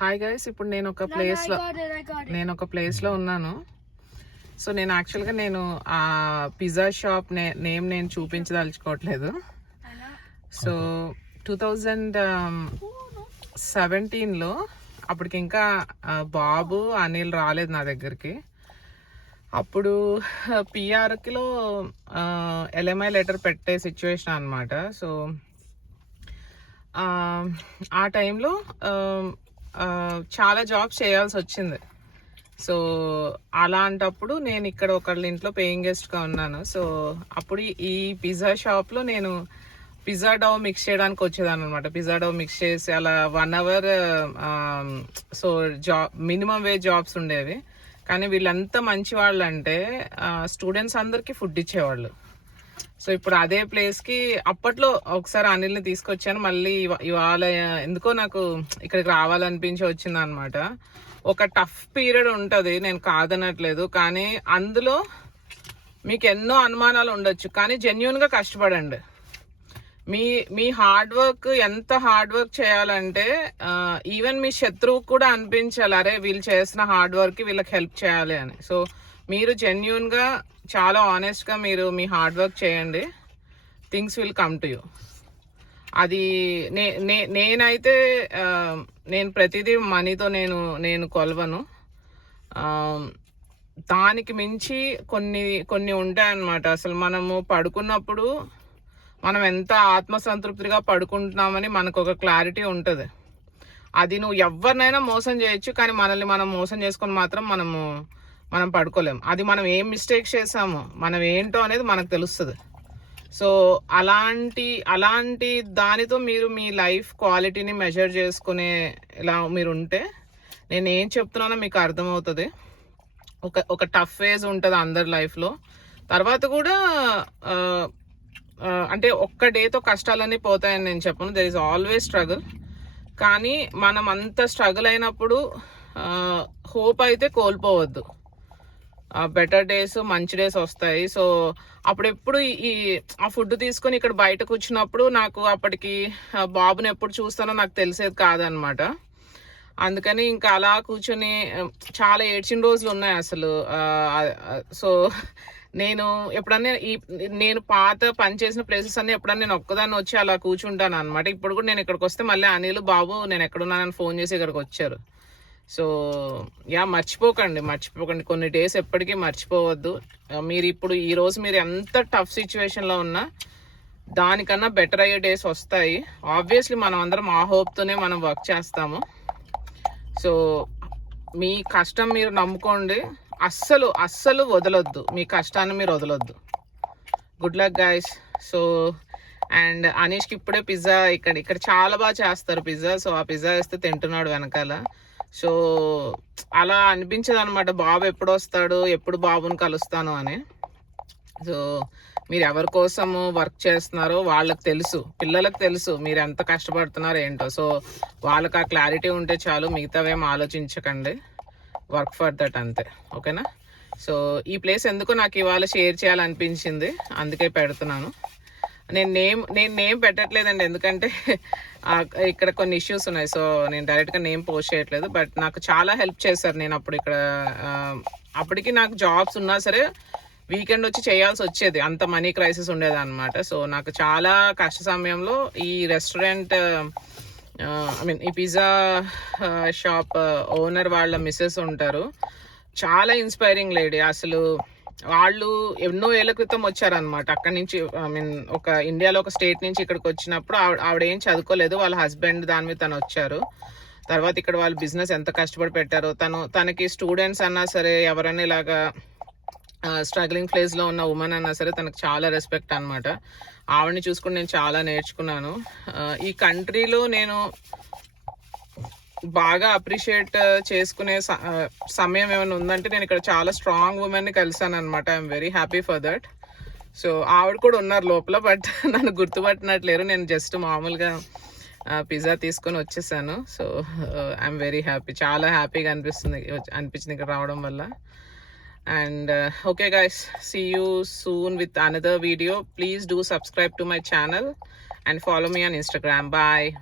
Hi guys, ఇప్పుడు నేను ఒక ప్లేస్లో ఉన్నాను. సో నేను యాక్చువల్గా ఆ పిజ్జా షాప్ నేమ్ నేను చూపించదలుచుకోవట్లేదు. సో 2017లో అప్పటికి ఇంకా బాబు అనిల్ రాలేదు నా దగ్గరికి. అప్పుడు పిఆర్కిలో ఎల్ఎంఐ లెటర్ పెట్టే సిచ్యువేషన్ అనమాట. సో ఆ టైంలో చాలా జాబ్స్ చేయాల్సి వచ్చింది. సో అలాంటప్పుడు నేను ఇక్కడ ఒకళ్ళ ఇంట్లో పేయింగ్ గెస్ట్గా ఉన్నాను. సో అప్పుడు ఈ పిజ్జా షాప్లో నేను పిజ్జా డౌ మిక్స్ చేయడానికి వచ్చేదాన్ని అనమాట. పిజ్జా డౌ మిక్స్ చేసి అలా 1 hour so minimum wage jobs ఉండేవి. కానీ వీళ్ళంతా మంచి వాళ్ళు అంటే స్టూడెంట్స్ అందరికీ ఫుడ్ ఇచ్చేవాళ్ళు. సో ఇప్పుడు అదే ప్లేస్కి అప్పట్లో ఒకసారి అనిల్ని తీసుకొచ్చాను. మళ్ళీ ఇవాళ ఎందుకో నాకు ఇక్కడికి రావాలనిపించి వచ్చింది అనమాట. ఒక టఫ్ పీరియడ్ ఉంటుంది, నేను కాదనట్లేదు. కానీ అందులో మీకు ఎన్నో అనుమానాలు ఉండొచ్చు, కానీ జెన్యున్గా కష్టపడండి. మీ హార్డ్ వర్క్ ఎంత హార్డ్ వర్క్ చేయాలంటే ఈవెన్ మీ శత్రువుకు కూడా అనిపించాలి, అరే వీళ్ళు చేసిన హార్డ్ వర్క్కి వీళ్ళకి హెల్ప్ చేయాలి అని. సో మీరు జెన్యున్గా చాలా ఆనెస్ట్గా మీరు మీ హార్డ్ వర్క్ చేయండి, things will come to you. అది నేనైతే నేను ప్రతిదీ మనీతో నేను కొలవను. దానికి మించి కొన్ని ఉంటాయన్నమాట. అసలు మనము పడుకున్నప్పుడు మనం ఎంత ఆత్మసంతృప్తిగా పడుకుంటున్నామని మనకు ఒక క్లారిటీ ఉంటుంది. అది నువ్వు ఎవరినైనా మోసం చేయొచ్చు, కానీ మనల్ని మనం మోసం చేసుకొని మాత్రం మనం పడుకోలేము. అది మనం ఏం మిస్టేక్స్ చేసామో మనం ఏంటో అనేది మనకు తెలుస్తుంది. సో అలాంటి దానితో మీరు మీ లైఫ్ క్వాలిటీని మెజర్ చేసుకునే ఇలా మీరు ఉంటే నేను ఏం చెప్తున్నానో మీకు అర్థమవుతుంది. ఒక టఫ్ ఫేజ్ ఉంటుంది అందరి లైఫ్లో. తర్వాత కూడా అంటే ఒక్క డేతో కష్టాలన్నీ పోతాయని నేను చెప్పను. There is always struggle. కానీ మనం అంత స్ట్రగుల్ అయినప్పుడు హోప్ అయితే కోల్పోవద్దు. బెటర్ డేస్, మంచి డేస్ వస్తాయి. సో అప్పుడెప్పుడు ఆ ఫుడ్ తీసుకొని ఇక్కడ బయట కూర్చున్నప్పుడు నాకు అప్పటికి బాబుని ఎప్పుడు చూస్తానో నాకు తెలిసేది కాదనమాట. అందుకని ఇంకా అలా కూర్చొని చాలా ఏడ్చిన రోజులు ఉన్నాయి అసలు. సో నేను ఎప్పుడన్నా నేను పాత పనిచేసిన ప్లేసెస్ అన్ని ఎప్పుడన్నా నేను ఒక్కదాన్ని వచ్చి అలా కూర్చుంటాను అనమాట. ఇప్పుడు కూడా నేను ఇక్కడికి వస్తే మళ్ళీ అనిల్ బాబు నేను ఎక్కడున్నానని ఫోన్ చేసి ఇక్కడికి వచ్చారు. సో మర్చిపోకండి. కొన్ని డేస్ ఎప్పటికీ మర్చిపోవద్దు. మీరు ఇప్పుడు ఈరోజు మీరు ఎంత టఫ్ సిచ్యువేషన్లో ఉన్నా దానికన్నా బెటర్ అయ్యే డేస్ వస్తాయి. ఆబ్వియస్లీ మనం అందరం ఆ హోప్తోనే మనం వర్క్ చేస్తాము. సో మీ కష్టం మీరు నమ్ముకోండి, అస్సలు వదలొద్దు, మీ కష్టాన్ని మీరు వదలొద్దు. Good luck guys. So and అనీష్కి ఇప్పుడే పిజ్జా ఇక్కడ చాలా బాగా చేస్తారు పిజ్జా. సో ఆ పిజ్జా వేస్తే తింటున్నాడు వెనకాల. సో అలా అనిపించదు అనమాట, బాబు ఎప్పుడు వస్తాడు, ఎప్పుడు బాబుని కలుస్తాను అని. సో మీరు ఎవరి కోసము వర్క్ చేస్తున్నారో వాళ్ళకి తెలుసు, పిల్లలకు తెలుసు మీరు ఎంత కష్టపడుతున్నారో ఏంటో. సో వాళ్ళకి ఆ క్లారిటీ ఉంటే చాలు, మిగతావేం ఆలోచించకండి. వర్క్ ఫర్ దట్ అంతే, ఓకేనా? సో ఈ ప్లేస్ ఎందుకో నాకు ఇవాళ షేర్ చేయాలనిపించింది, అందుకే పెడుతున్నాను. నేను నేమ్ పెట్టట్లేదండి, ఎందుకంటే ఇక్కడ కొన్ని ఇష్యూస్ ఉన్నాయి. సో నేను డైరెక్ట్గా నేమ్ పోస్ట్ చేయట్లేదు. బట్ నాకు చాలా హెల్ప్ చేశారు. నేను అప్పటికి నాకు జాబ్స్ ఉన్నా సరే వీకెండ్ వచ్చి చేయాల్సి వచ్చేది, అంత మనీ క్రైసిస్ ఉండేది అనమాట. సో నాకు చాలా కష్ట సమయంలో ఈ రెస్టారెంట్ ఈ పిజ్జా షాప్ ఓనర్ వాళ్ళ మిస్సెస్ ఉంటారు, చాలా ఇన్స్పైరింగ్ లేడీ. అసలు వాళ్ళు ఎన్నో ఏళ్ల క్రితం వచ్చారనమాట అక్కడి నుంచి. ఒక ఇండియాలో ఒక స్టేట్ నుంచి ఇక్కడికి వచ్చినప్పుడు ఆవిడ ఏం చదువుకోలేదు, వాళ్ళ హస్బెండ్ దాని మీద తను వచ్చారు. తర్వాత ఇక్కడ వాళ్ళు బిజినెస్ ఎంత కష్టపడి పెట్టారో. తనకి స్టూడెంట్స్ అన్నా సరే, ఎవరైనా ఇలాగా స్ట్రగ్లింగ్ ఫేజ్లో ఉన్న ఉమెన్ అన్నా సరే తనకు చాలా రెస్పెక్ట్ అనమాట. ఆవిడని చూసుకుని నేను చాలా నేర్చుకున్నాను. ఈ కంట్రీలో నేను బాగా అప్రిషియేట్ చేసుకునే సమయం ఏమైనా ఉందంటే నేను ఇక్కడ చాలా స్ట్రాంగ్ ఉమెన్ని కలిసాను అనమాట. I'm very happy for that. So ఆవిడ కూడా ఉన్నారు లోపల, బట్ నన్ను గుర్తుపట్టినట్లేరు. నేను జస్ట్ మామూలుగా పిజ్జా తీసుకొని వచ్చేసాను. సో ఐఎమ్ వెరీ హ్యాపీ, చాలా హ్యాపీగా అనిపించింది ఇక్కడ రావడం వల్ల. And okay guys, see you soon with another video. Please do subscribe to my channel and follow me on Instagram. Bye.